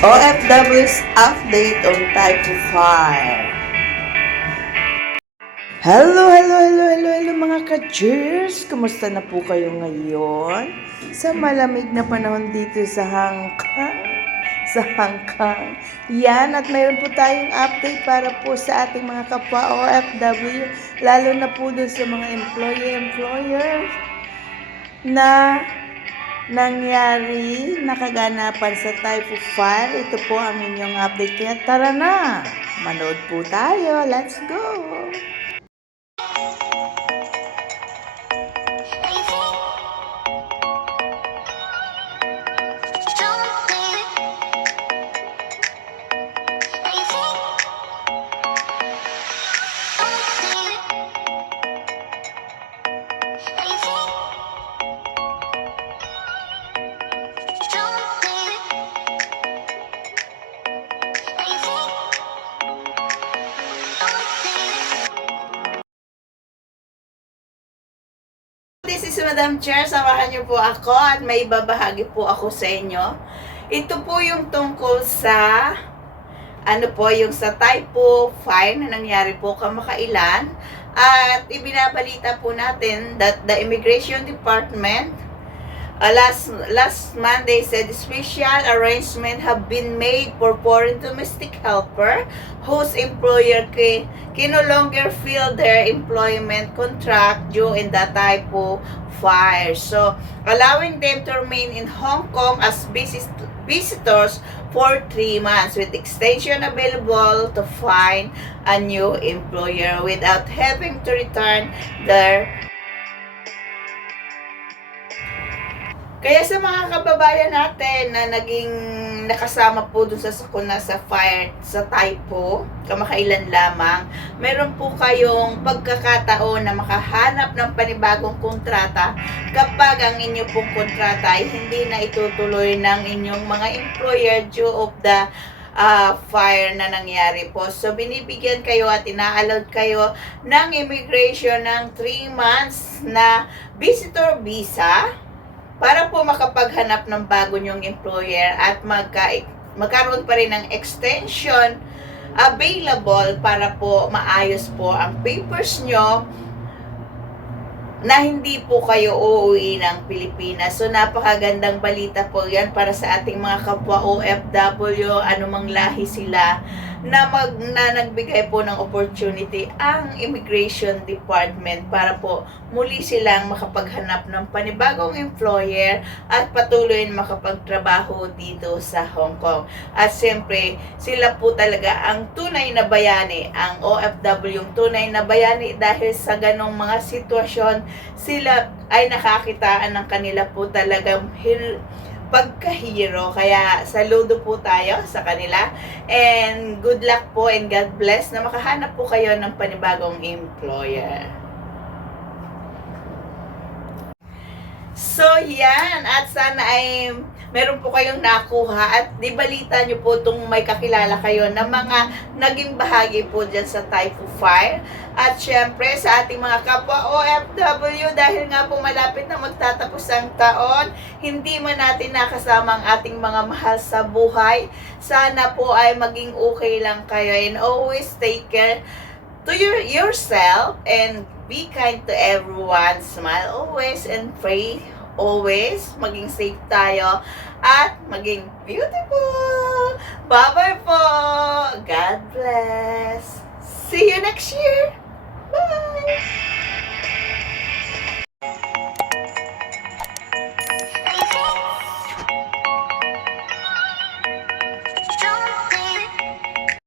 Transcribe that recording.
OFW's update on Typhoon Fire. Hello mga ka-cheers! Kumusta na po kayo ngayon? Sa malamig na panahon dito sa Hangkang. Yan, at mayroon po tayong update para po sa ating mga kapwa OFW, lalo na po dun sa mga employer na nangyari na kaganapan sa Typhoon Fire. Ito po ang inyong update. Kaya tara na! Manood po tayo. Let's go! This is Madam Chair, samahan niyo po ako at may babahagi po ako sa inyo. Ito po yung tungkol sa yung sa Typhoon Fire na nangyari po kamakailan, at ibinabalita po natin that the Immigration Department last Monday said special arrangements have been made for foreign domestic helper whose employer can no longer fill their employment contract due in the Typhoon Fire. So, allowing them to remain in Hong Kong as visitors for 3 months with extension available to find a new employer without having to return their. Kaya sa mga kababayan natin na naging nakasama po dun sa sakuna sa fire, sa Typhoon, kamakailan lamang, meron po kayong pagkakataon na makahanap ng panibagong kontrata kapag ang inyo pong kontrata ay hindi na itutuloy ng inyong mga employer due of the fire na nangyari po. So, binibigyan kayo at ina-allowed kayo ng immigration ng 3 months na visitor visa para po makapaghanap ng bago nyong employer at magkaroon pa rin ng extension available para po maayos po ang papers nyo na hindi po kayo uuwi ng Pilipinas. So, napakagandang balita po yan para sa ating mga kapwa OFW, anumang lahi sila, na nagbigay po ng opportunity ang Immigration Department para po muli silang makapaghanap ng panibagong employer at patuloy na makapagtrabaho dito sa Hong Kong. At siyempre, sila po talaga ang tunay na bayani, ang OFW yung tunay na bayani, dahil sa ganong mga sitwasyon, sila ay nakakitaan ng kanila po talagang pagkahiro. Kaya saludo po tayo sa kanila and good luck po and God bless na makahanap po kayo ng panibagong employer. So yan, at sana ay meron po kayong nakuha at di balita nyo po itong may kakilala kayo na mga naging bahagi po dyan sa Typhoon Fire. At syempre sa ating mga kapwa OFW, dahil nga po malapit na magtatapos ang taon, hindi man natin nakasama ang ating mga mahal sa buhay. Sana po ay maging okay lang kayo and always take care to yourself and be kind to everyone. Smile always and pray always. Maging safe tayo at maging beautiful. Bye-bye po. God bless. See you next year. Bye.